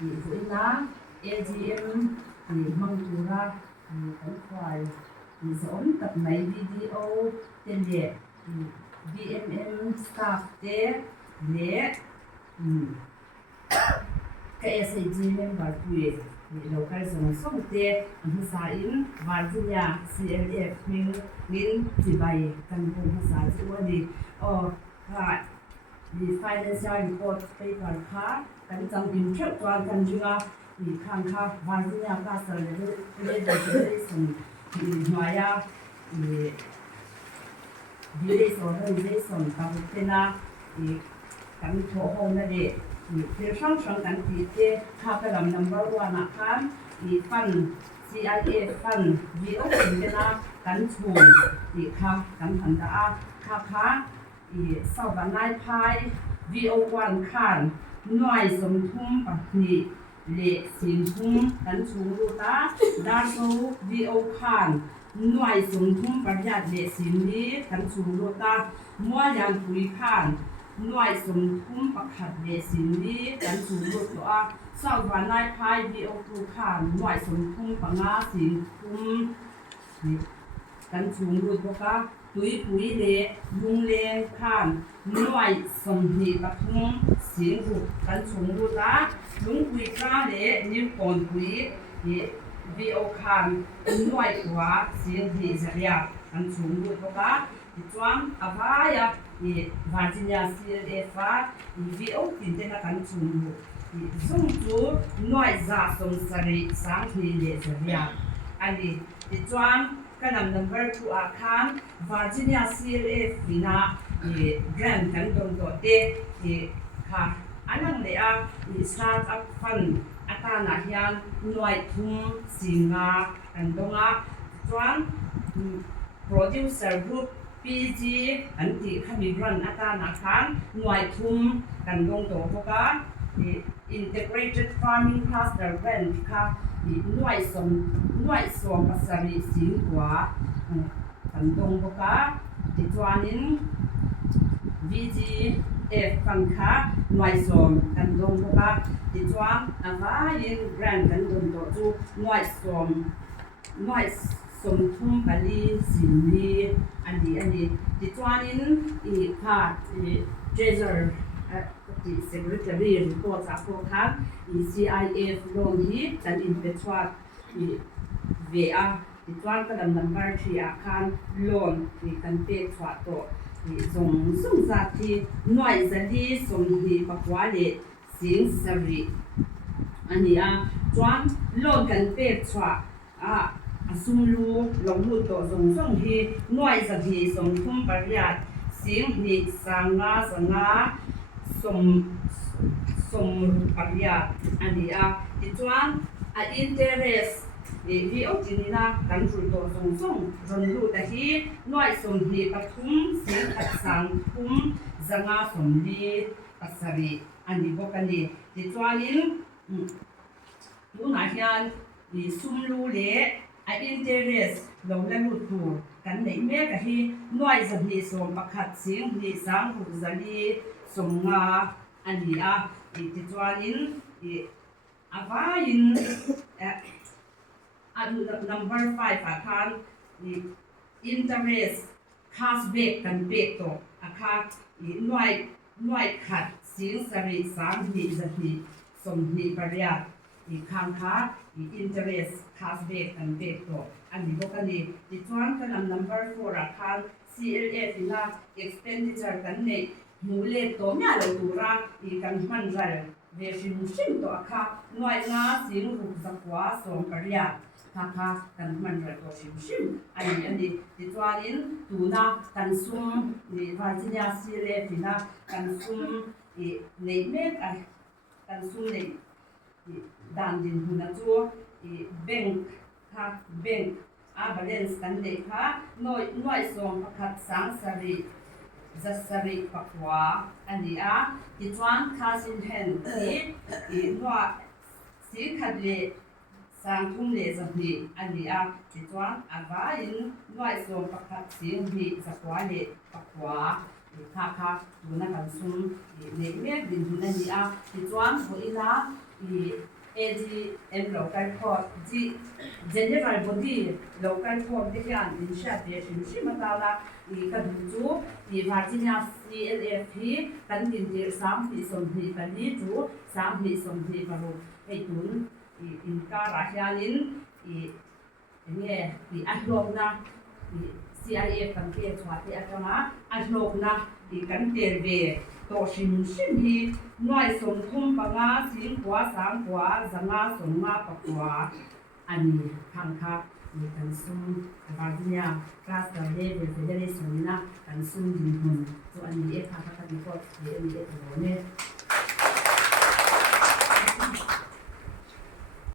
Thì na AGM thì mong chú ra thì cái khoai thì giống tập máy video tên lệ thì VMM staff tế lệ cái SAG member tuổi thì local zone song tế anh sa in Virginia CLF min chỉ bài căn hộ sa chữ đi ha the financial report paper khá kan chang in threat twan kan junga ni khang kha Virginia ka sal le de sun ni maya ni direction organization ka tena ni kan tho hong na de ni the sang kan ti te kha ka lam number 1 na kan ni fund CIA fund VO tena kan chun ni kha kan han da khaอีเศร้ากันนายพาย VO1 ข้านหน่วยสมทุมปะนิเลสินทุมกันชูรูตาดาโซ VO ข้านหน่วยสมทุมประหยัดเลสินนี้กันชูรูตามัวยังปุยข้านหน่วยสมทุมประขัดเลสินนี้กันชูรูตัวเศร้ากันนายพาย VO2 ข้านหน่วยสมทุมประงาสินทุมกันชูรูตัวกะตุยปุยเลลุงเลงข้านหน่วยสมหีปทุมสิงหุกันชงรูตาลุงปุยกล้าเลนิ้วก่อนปุยวีโอข้านหน่วยขวาสิงหีจะเรียกันชงรูตัวกะอีจวงอาวายะอีวาร์จิเนียซีเอฟาอีวีโอตินเตนะกันชงรูอีซุงจูหน่วยซาสมสริสังหีเลจะเรียอันนี้อีจวงกันนำ number 2 อาคาร Virginia CLF วินาgrant กันตรงตัวเตค่ะอันนั้นเลยstartup fund อาตานาฮิยันหน่วยทุมสิงากันตรงจวน producer group PG อันที่เขามี grant อาตานาคารหน่วยทุมกันตรงตัวพวกintegrated farming cluster grant ค่ะหน่วยสวมภาษาริสิงกว่ากันตรงพวกติดวันนี้ VGF กันค่ะหน่วยสวมกันตรงพวกติดวันอะไรยินแบรนด์กันตรงตัวจูหน่วยสวมทุ่มปลีสินดีอันนี้ติดวันนี้อีกค่ะtreasurer the secretary report จากพวกท่าน CIF ลงที่จันอินเปทวัดVA ติดวันก็ดำเนินการที่อาคารลงที่กันเปทวัดตัวส่งสัตย์ที่หน่วยจะดีส่งที่ปักวาเลสิงสรีอันนี้จวนลงกันเปทวัดสุ่มลูลงลูตัวส่งที่หน่วยจะดีส่งทุ่มปริยัติสิงที่สังงาสมปริยัติอันนี้ที่จวนinterest วิโอจินีนากันจุดตัวส่งรนรูแต่ที่หน่วยสมหีปทุมสิงขัดสังทุมจังาสมลีปัสรีอันนี้บอกกันดีที่จวนนี้ดูหน่อยยันสุ่มลูเล่interest ลงแล้วรูดตัวกันในแม่กับที่หน่วยสมหีสมประคัดสิงหีสังหุจลีสมงาอันนี้ที่จวนนี้ว่ายินnumber 5 อาคาร interest cashback กันเปกตัวอาคารหน่วยขัดสิงสริสามหีจะหีสมหีปริยัติข้างค้าinterest cashback กันเปกตัวอันนี้บอกกันดีที่จวนกัน number 4 อาคาร CLF นะ expenditure กันในมูลเลตัวเนี่ยเราดูรักกันมันใจเวชิมุชิมตัวค่ะหน่วยงานสิงห์รูปสักว่าสองปริยัติค่ะกันมันใจตัวชิมอันนี้ที่ตัวนี้ตัวน่ะกันซุ่มVirginia CLF นะกันซุ่มในเมฆกันซุ่มในด้านดินหุ่นตัวแบงค์ค่ะแบงค์balance กันเลยค่ะหน่วยสองประคัดสังสริจัสริปักวาอันนี้ที่จวนคาสินเห็นที่ว่าสีขัดเลสังทุ่มเลสักทีอันนี้ที่จวนว่าอินหน่วยสองประคัดสิงหีสักวาเลปักวาค่ะดูนักการซุ่มในเมื่อดินหุ่นอันนี้ที่จวนหัวอินา AGM local court di general body local court de kan initiative shimatala kaduchu Virginia CLF kan tin sam ti som hi pani chu sam hi som hi paru tun inka rahianin nge ahlokna CIA kan te chwati atanga ahlokna kan terbe to shim hi noi som thum panga sin kwa sang kwa zanga songa pakwa ani thangkha kan sum Virginia class the level federation na kan sum din hun to ani e kha kha ni ko e ni e ne